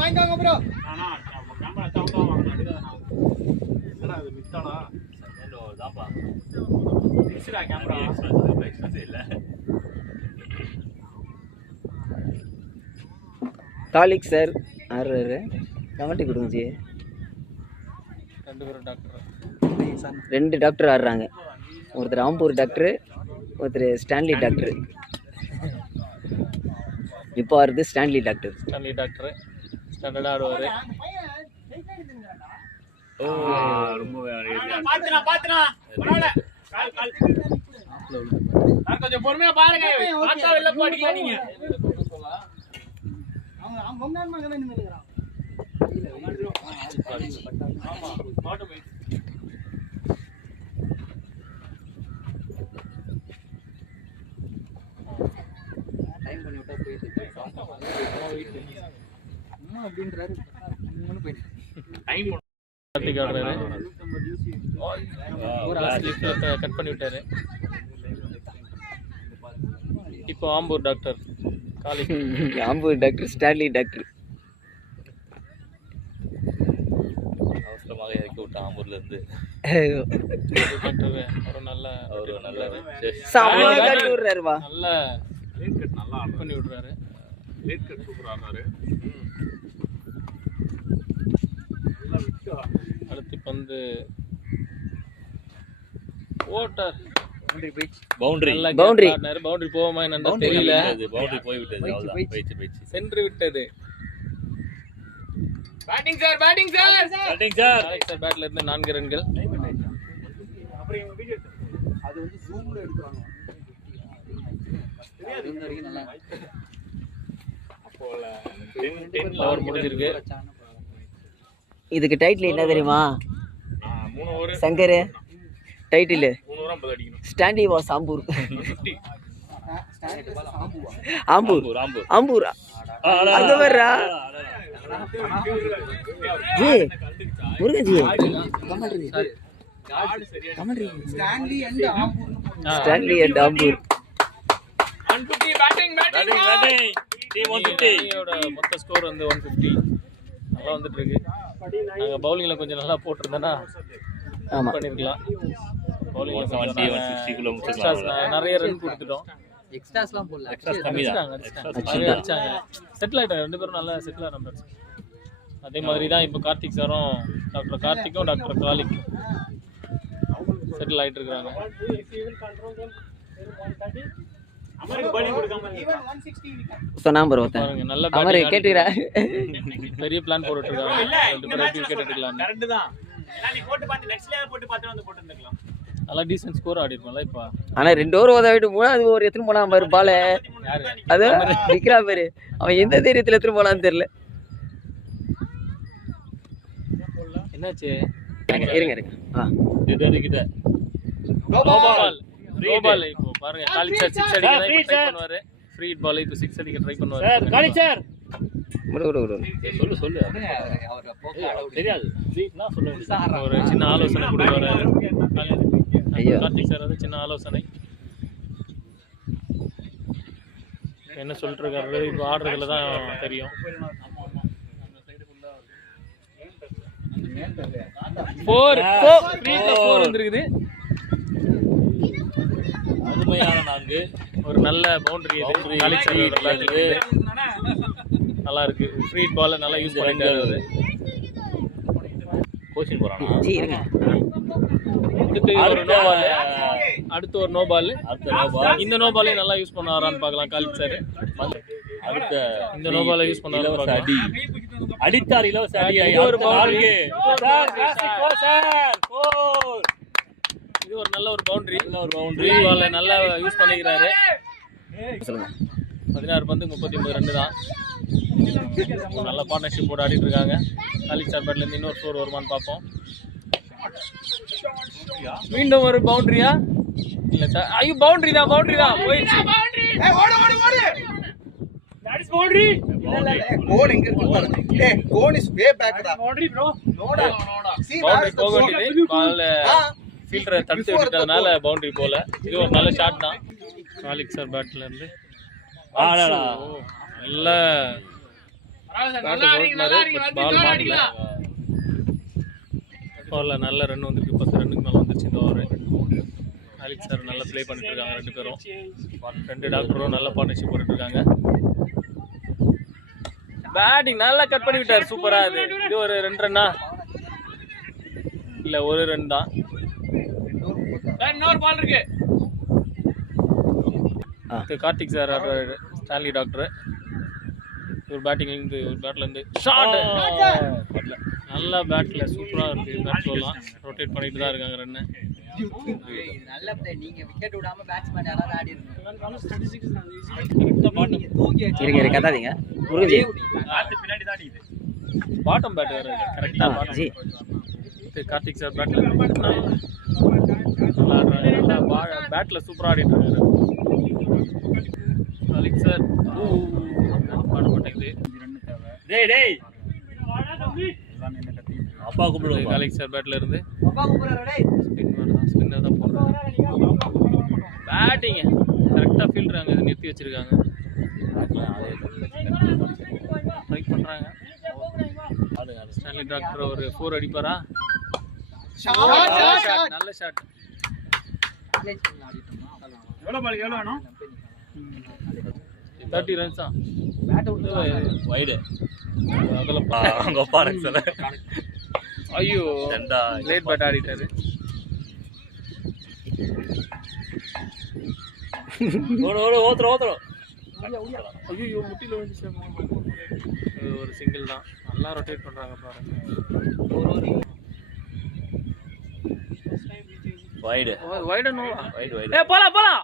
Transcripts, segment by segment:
வாங்கிக்கோங்க bro. Camera தவுட்டா வாங்க அடிதானா. என்னடா இது மிஸ்டாடா. செகண்ட் ஓவர் தான்ப்பா. மிஸ்டா கேமரா எக்ஸ்ட்ரா இல்ல. காலிக் சார் ஆறாரு கமெண்ட் கொடுங்க ஜி. ரெண்டு டாக்டர் ஆடுறாங்க. ஒருத்தர் ஆம்பூர் டாக்டர், ஒருத்தர் ஸ்டான்லி டாக்டர். இப்போ ஆடுறது ஸ்டான்லி டாக்டர். ஸ்டாண்டர்டா ஆடுவாரு. ஓ ரொம்ப பாத்துனா பரவாயில்ல. கால் கொஞ்சம் பொறுமையா பாருங்க. பார்த்தா வெளில போடிக்கலாம் நீங்க. அவன் முன்னாடி மகன் நின்னுறான். ஆமா பாட்டு போய் டைம் பண்ணி விட்டா போயிட்டு அம்மா அப்படின்றாரு. போயிட்டு டைம் கார்த்திக் ஆடுறாரு. ஒரு லாஸ்ட் கட் பண்ணி விட்டாரு. இப்போ Ambur doctor Khaliq. Ambur doctor Stanley doctor. அவசரமாக இறக்கி விட்ட ஆம்பூர்ல இருந்து ஒரு நல்ல நல்ல லேட் கட் நல்லா கட் பண்ணி விடுறாரு. லேட் கட் சூப்பரா ஆடுறாரு. அடுத்து பந்து ஓட்டர் பவுண்டரி போவோமா என்னன்னு தெரியல. பவுண்டரி போய் விட்டது. அவ்வளவுதான் போயிச்சு சென்று விட்டது. பேட்டிங் சார் பேட்ல இருந்து 4 ரன்கள். அப்புறம் இவங்க வீடியோ அது வந்து ஜூம்ல எடுக்கறாங்க. தெரியாது நல்லா. அப்போல 10 ஓவர் முடிஞ்சிருக்கு. இதுக்கு டைட்டில் என்ன தெரியுமா? 3 ஓவர் சங்கர் டைட்டில் 3 ஓவர் 50 அடிக்கணும். Stanley was Ambur. 50 ஆம்பூர் அங்க வர்றா G Murugan G Stanley and Ambur. Stanley and Ambur 150 batting team 150. மொத்த ஸ்கோர் வந்து 150. நல்லா வந்துட்டு இருக்கு. நாங்க பவுலிங்ல கொஞ்சம் நல்லா போட்டிருந்தேன்னா ஆமா பண்ணிருக்கலாம். பவுலிங்ல 170 160 குள்ள முடிச்சிடலாம். நிறைய ரன் கொடுத்துட்டோம். எக்ஸ்ட்ராஸ்லாம் போடல. எக்ஸ்ட்ரா கம்மி தான். அடிச்சாங்க. செட்டில் ஆயிட்டாங்க. ரெண்டு பேரும் நல்லா செட்டில் ஆன நம்பர்ஸ். அதே மாதிரி தான் இப்போ கார்த்திக் சாரும் டாக்டர் கார்த்திக்கும் டாக்டர் காலிக் செட்டில் ஆயிட்டு இருக்காங்க. சொன்னா ப்ரோ பாருங்க நல்ல அமரே கேட்டுறா. பெரிய பிளான் போட்டுட்டு இருக்காங்க. ரெண்டு பேரும் விக்கெட் எடுக்கலாம். கரெக்ட் தான். நீ போட்டு பாத்து நெக்ஸ்ட் லேயர் போட்டு பாத்து வந்து போட்டுக்கலாம். நல்லா டீசன்ட் ஸ்கோர் ஆடி இருப்பான்ல இப்போ. ஆனா 2 ஓவர் ஓதாவிட்டு மூணாவது ஓவர் எத்தனை போனா பாரு பால. அது விக்ரா பேரு அவன் எந்த தைரியத்துல எத்தனை போனான்னு தெரியல. என்னாச்சு? இருங்க இது கிட்ட நோ பால். இப்போ பாருங்க காலிக் சார் 6 அடிக்க ட்ரை பண்ணுவாரு. ஃப்ரீ ஹிட் பால் இப்போ 6 அடிக்க ட்ரை பண்ணுவாரு. சார் காலிக் சார் விடு சொல்லு அவர போக்க தெரியாது. ஃப்ரீனா சொல்ல ஒரு சின்ன ஆலோசனை கொடுக்குறாரு. ஐயோ கார்த்திக் சார் வந்து சின்ன ஆலோசனை என்ன சொல்லிட்டு இருக்காரு இப்போ ஆடுறதுல தான் தெரியும். 4 வந்துருக்குது. அருமையான 4. ஒரு நல்ல பவுண்டரி காலிக் சார் நல்லா இருக்கு. ஃப்ரீ ஹிட் பால் நல்லா யூஸ் பண்ணிட்டாரு. கோச்சிங் போறானா? ஜி இருங்க. அடுத்து ஒரு நோ பால். இந்த நோ பாலே நல்லா யூஸ் பண்ணாரான்னு பார்க்கலாம் காலிக் சார். அடுத்த இந்த நோ பாலை யூஸ் பண்ணாரு. அடி அடித்தார் இலவச அடி. ஒரு பால் இது ஒரு நல்ல ஒரு பவுண்டரி. பால் நல்லா யூஸ் பண்ணிக்கிறாரு. சொல்லுங்க. 16 பந்து 39 ரன் தான். நல்ல பார்ட்னர்ஷிப் போட்டு ஆடிட்டு இருக்காங்க. காலிக் சார் பேட்ல இருந்து இன்னொரு 4 வருமானு பார்ப்போம். மீண்டும் ஒரு பவுண்டரியா? இல்ல சார். ஐயோ பவுண்டரி தான் போயிடுச்சு. That is boundary. கோன் எங்க கொடுத்தாரு? கோன் இஸ் வே பேக் டா. Boundary bro. நோடா. பவுண்டரி போக வேண்டியது. பால் ஃபீல்டரை தடுத்து விட்டதுனால பவுண்டரி போல. இது ஒரு நல்ல ஷாட் தான் காலிக் சார் பேட்ல இருந்து. நல்ல பால் மாட்டல. ஓவரில் நல்ல ரன் வந்துருக்கு, 10 ரன்னுக்கு மேலே வந்துருச்சு இந்த ஓவர். காலிக் சார் நல்லா ப்ளே பண்ணிட்டு இருக்காங்க ரெண்டு பேரும். 2 டாக்டரும் நல்ல பார்ட்னர்ஷிப் போட்டுட்டு இருக்காங்க. பேட்டிங் நல்லா கட் பண்ணி விட்டார், சூப்பரா. இது ஒரு 2 ரன்னா இல்ல 1 ரன் தான். இன்னொரு பால் இருக்கு. கார்த்திக் சார் ஆடுறாரு, ஸ்டான்லி டாக்டர். ஒரு பேட்டிங்ல இருந்து ஒரு பேட்ல இருந்து ஷாட் நல்லா பேட்ல சூப்பரா இருக்கு. பேட் சொல்லலாம், ரொட்டேட் பண்ணிட்டு தான் இருக்காங்க ரன். நல்ல பிளே. நீங்க விக்கெட் விடாம பேட்ஸ்மேன் யாராவது ஆடி இருங்க கத்தாதீங்க குருஜி. காத்து பின்னாடி தான் அடிக்குது. பாட்டம் பேட் வேற கரெக்ட்டா ஜி. கார்த்திக் சார் பேட்ல நல்லா ஆடுறாங்க. நல்லா பேட்ல சூப்பரா ஆடிட்டு இருக்காரு கார்த்திக் சார். பாட மாட்டேங்குது. டேய் டேய் அப்பா கூப்பிடுவாங்க. கார்த்திக் சார் பேட்ல இருந்து ஸ்பின்னர் தான் போடுறாங்க. பேட்டிங் கரெக்டா ஃபீல்டராங்க, இதை நிறுத்தி வச்சிருக்காங்க. ட்ரை பண்றாங்க. ஸ்டான்லி டாக்டர் ஒரு 4 அடிப்பாரா? நல்ல ஷாட். எவ்வளவு பால் எவ்வளவு வேணும்? 30 ரன்ஸ் தான். வைடு அதெல்லாம் அங்க பாருங்க சொல்ல. ஐயோ லேட் பேட் ஆடிட்டாரு. ஓத்துறோம். ஐயோ முட்டில விழுந்துச்சு. ஒரு சிங்கிள் தான். நல்லா ரொட்டேட் பண்றாங்க பாருங்க. Wide wide no wide wide. ஏய் போலாம்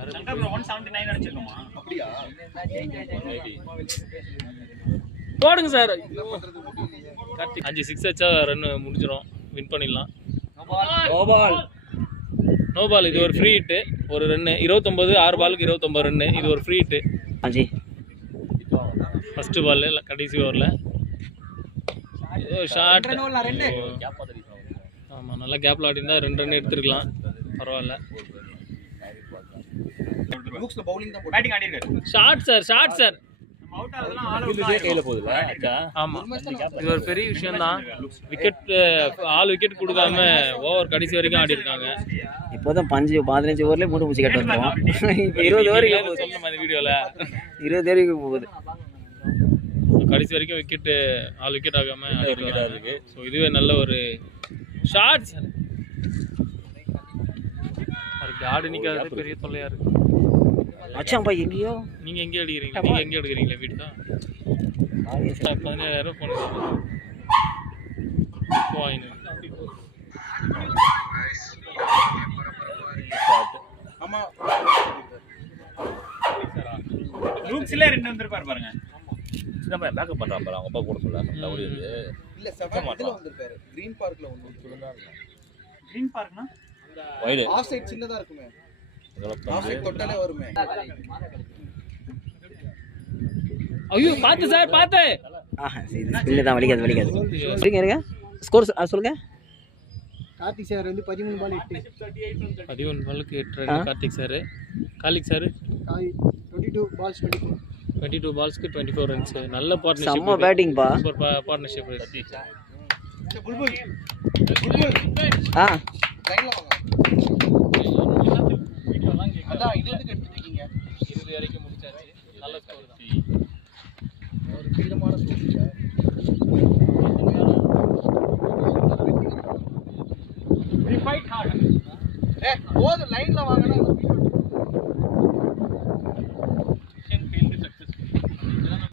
179 அடிச்சிருக்கோமா? அப்படியே போடுங்க சார். கார்த்திக் 5 6 அடிச்சா ரன் முடிஞ்சிரும், வின் பண்ணிடலாம். No ball. இது ஒரு ஃப்ரீ ஹிட். ஒரு ரன் 29, 6 பாலுக்கு 29 ரன். இது ஒரு ஃப்ரீ ஹிட். அஜி ஃபர்ஸ்ட் பால் கடைசி ஓவரில் ஷாட். ஆமாம், நல்லா கேப்பில் ஆடிருந்தா 2 ரன் எடுத்துருக்கலாம், பரவாயில்ல. பேட்டிங் ஆடி இருக்காரு. Shot sir. அவுட் ஆறதெல்லாம் ஆல் அவுட் கையில போகுதுல. ஆமா, இது ஒரு பெரிய விஷயம் தான். விக்கெட் ஆல் விக்கெட் கொடுக்காம ஓவர் கடைசி வரைக்கும் ஆடி இருக்காங்க. இப்போதான் 15 ஓவர்லேயே மூணு முடிச்சு கட்ட வந்துடும். இப்போ 20 ஓவருக்கு சொன்ன மாதிரி வீடியோவில் 20 ஓவருக்கு போகுது. கடைசி வரைக்கும் விக்கெட் ஆல் விக்கெட் ஆகாம இருக்கு. ஸோ இதுவே நல்ல ஒரு ஷாட் சார். அவருக்கு ஆடு நிற்காதது பெரிய தொல்லையா இருக்கு. அச்சாம்பா எங்கேயோ நீங்க எங்கே அடிக்கிறீங்க? நீங்க எங்கே எடுக்கிறீங்களா? வீடு தான் 17,000 போனது. ஆமா லூக்ஸ்ல 2 வந்திருப்பாரு பாருங்க. நம்ம பேக்கப் பண்றான் பாரு, அவங்க அப்பா கூட சொல்ல டவுரி இது இல்ல 7 இதுல வந்திருக்காரு. கிரீன் பார்க்ல ஒன்னு சொல்லுங்க. கிரீன் பார்க்னா வைட் ஆஃப் சைடு சின்னதா இருக்குமே. ஆஃப் சைடு தொட்டாலே வருமே. ஐயோ பாத்து சார் பாத்து. ஸ்பின்ல தான் வலிக்காது. இருங்க ஸ்கோர் சொல்லுங்க. கார்த்திக் சார் வந்து 13 பால் 8. 11 பாலுக்கு 8 run Karthik sir. Khaliq sir 22 balls 24. 22 பால்ஸ்க்கு 24 ரன்ஸ். நல்ல பார்ட்னர்ஷிப். செம்ம பேட்டிங் பா. Super partnership. புல்புல் லைன்ல வாங்க. அதான் இது எதுக்கு எடுத்துட்டீங்க? 20 வரைக்கும் முடிச்சாச்சு. நல்ல ஸ்கோர் தான். ஒரு வீரமான ஸ்கோர். We fight hard. போது லைன்ல வாங்கனா